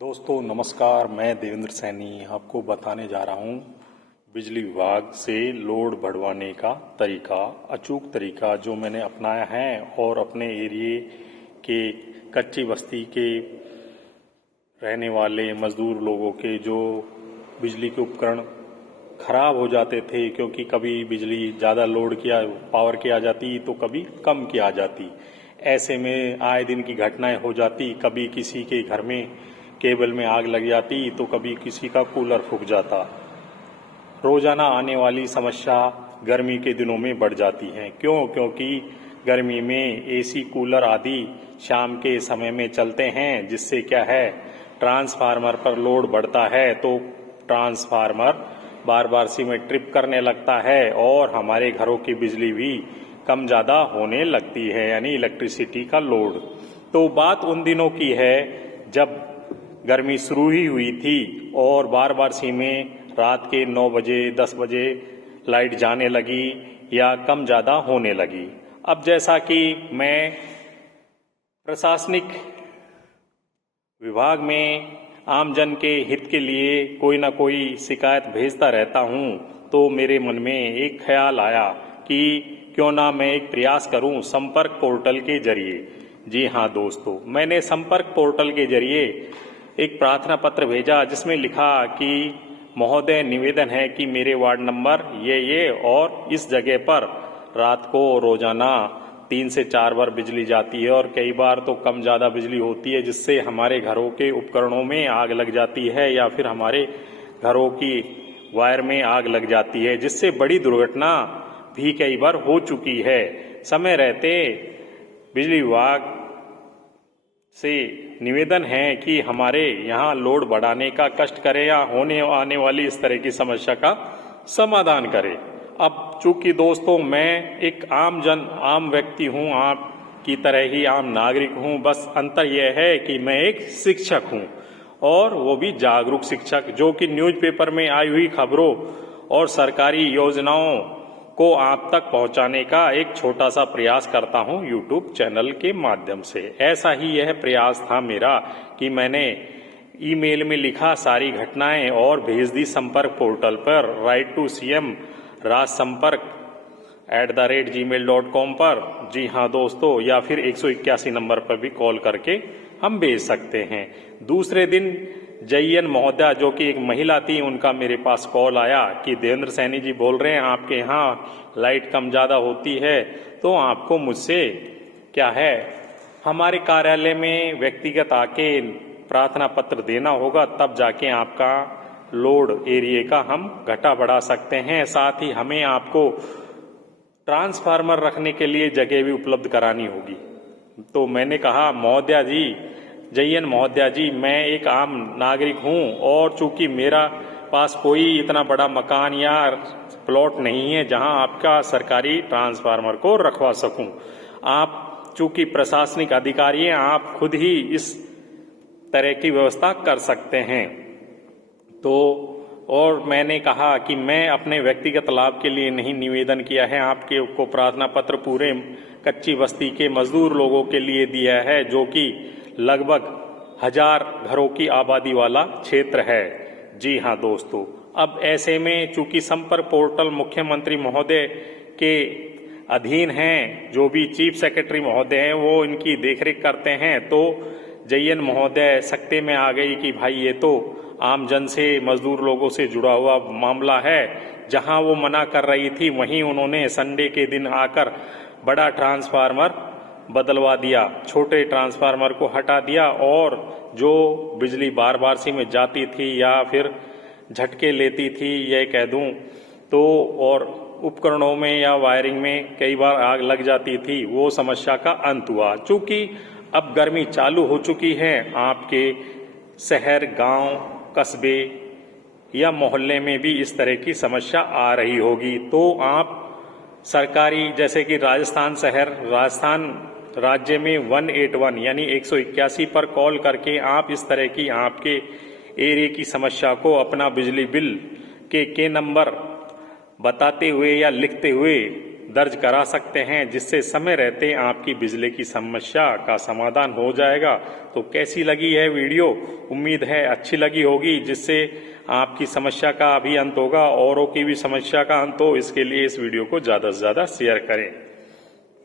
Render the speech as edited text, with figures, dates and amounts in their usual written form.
दोस्तों नमस्कार, मैं देवेंद्र सैनी आपको बताने जा रहा हूँ बिजली विभाग से लोड बढ़वाने का तरीका, अचूक तरीका जो मैंने अपनाया है और अपने एरिए के कच्ची बस्ती के रहने वाले मज़दूर लोगों के जो बिजली के उपकरण ख़राब हो जाते थे, क्योंकि कभी बिजली ज़्यादा लोड किया पावर की आ जाती तो कभी कम की आ जाती। ऐसे में आए दिन की घटनाएं हो जाती, कभी किसी के घर में केबल में आग लग जाती तो कभी किसी का कूलर फूक जाता। रोजाना आने वाली समस्या गर्मी के दिनों में बढ़ जाती है। क्योंकि गर्मी में एसी कूलर आदि शाम के समय में चलते हैं, जिससे क्या है ट्रांसफार्मर पर लोड बढ़ता है तो ट्रांसफार्मर बार बार सीमेंट ट्रिप करने लगता है और हमारे घरों की बिजली भी कम ज़्यादा होने लगती है, यानी इलेक्ट्रिसिटी का लोड। तो बात उन दिनों की है जब गर्मी शुरू ही हुई थी और बार बार सीमें रात के 9 बजे 10 बजे लाइट जाने लगी या कम ज़्यादा होने लगी। अब जैसा कि मैं प्रशासनिक विभाग में आमजन के हित के लिए कोई ना कोई शिकायत भेजता रहता हूं, तो मेरे मन में एक ख्याल आया कि क्यों ना मैं एक प्रयास करूं संपर्क पोर्टल के जरिए। जी हाँ दोस्तों, मैंने संपर्क पोर्टल के जरिए एक प्रार्थना पत्र भेजा जिसमें लिखा कि महोदय, निवेदन है कि मेरे वार्ड नंबर ये और इस जगह पर रात को रोजाना 3 से 4 बार बिजली जाती है और कई बार तो कम ज़्यादा बिजली होती है, जिससे हमारे घरों के उपकरणों में आग लग जाती है या फिर हमारे घरों की वायर में आग लग जाती है, जिससे बड़ी दुर्घटना भी कई बार हो चुकी है। समय रहते बिजली विभाग से निवेदन है कि हमारे यहाँ लोड बढ़ाने का कष्ट करें या होने आने वाली इस तरह की समस्या का समाधान करें। अब चूंकि दोस्तों मैं एक आम व्यक्ति हूँ, आपकी तरह ही आम नागरिक हूँ, बस अंतर यह है कि मैं एक शिक्षक हूँ और वो भी जागरूक शिक्षक, जो कि न्यूज़पेपर में आई हुई खबरों और सरकारी योजनाओं को आप तक पहुंचाने का एक छोटा सा प्रयास करता हूं यूट्यूब चैनल के माध्यम से। ऐसा ही यह प्रयास था मेरा कि मैंने ईमेल में लिखा सारी घटनाएं और भेज दी संपर्क पोर्टल पर, राइट टू सीएम rajsampark@gmail.com पर। जी हाँ दोस्तों, या फिर 181 नंबर पर भी कॉल करके हम भेज सकते हैं। दूसरे दिन जयन महोदया, जो कि एक महिला थी, उनका मेरे पास कॉल आया कि देवेंद्र सैनी जी बोल रहे हैं आपके यहाँ लाइट कम ज़्यादा होती है, तो आपको मुझसे क्या है हमारे कार्यालय में व्यक्तिगत आके प्रार्थना पत्र देना होगा, तब जाके आपका लोड एरिया का हम घटा बढ़ा सकते हैं। साथ ही हमें आपको ट्रांसफार्मर रखने के लिए जगह भी उपलब्ध करानी होगी। तो मैंने कहा महोदया जी, जयन महोदया जी, मैं एक आम नागरिक हूं और चूंकि मेरा पास कोई इतना बड़ा मकान या प्लॉट नहीं है जहां आपका सरकारी ट्रांसफार्मर को रखवा सकूं। आप चूंकि प्रशासनिक अधिकारी हैं, आप खुद ही इस तरह की व्यवस्था कर सकते हैं। तो और मैंने कहा कि मैं अपने व्यक्तिगत लाभ के लिए नहीं निवेदन किया है, आपके को प्रार्थना पत्र पूरे कच्ची बस्ती के मजदूर लोगों के लिए दिया है, जो कि लगभग 1000 घरों की आबादी वाला क्षेत्र है। जी हाँ दोस्तों, अब ऐसे में चूंकि संपर्क पोर्टल मुख्यमंत्री महोदय के अधीन हैं, जो भी चीफ सेक्रेटरी महोदय हैं वो इनकी देखरेख करते हैं, तो जयन महोदय सकते में आ गई कि भाई ये तो आम जन से, मजदूर लोगों से जुड़ा हुआ मामला है। जहां वो मना कर रही थी वहीं उन्होंने संडे के दिन आकर बड़ा ट्रांसफार्मर बदलवा दिया, छोटे ट्रांसफार्मर को हटा दिया और जो बिजली बार बार सी में जाती थी या फिर झटके लेती थी ये कह दूं तो, और उपकरणों में या वायरिंग में कई बार आग लग जाती थी, वो समस्या का अंत हुआ। चूंकि अब गर्मी चालू हो चुकी है, आपके शहर, गांव, कस्बे या मोहल्ले में भी इस तरह की समस्या आ रही होगी, तो आप सरकारी, जैसे कि राजस्थान राज्य में 181 यानी 181 पर कॉल करके आप इस तरह की आपके एरिया की समस्या को अपना बिजली बिल के नंबर बताते हुए या लिखते हुए दर्ज करा सकते हैं, जिससे समय रहते आपकी बिजली की समस्या का समाधान हो जाएगा। तो कैसी लगी है वीडियो? उम्मीद है अच्छी लगी होगी, जिससे आपकी समस्या का भी अंत होगा, औरों की भी समस्या का अंत हो। इसके लिए इस वीडियो को ज़्यादा से ज़्यादा शेयर करें।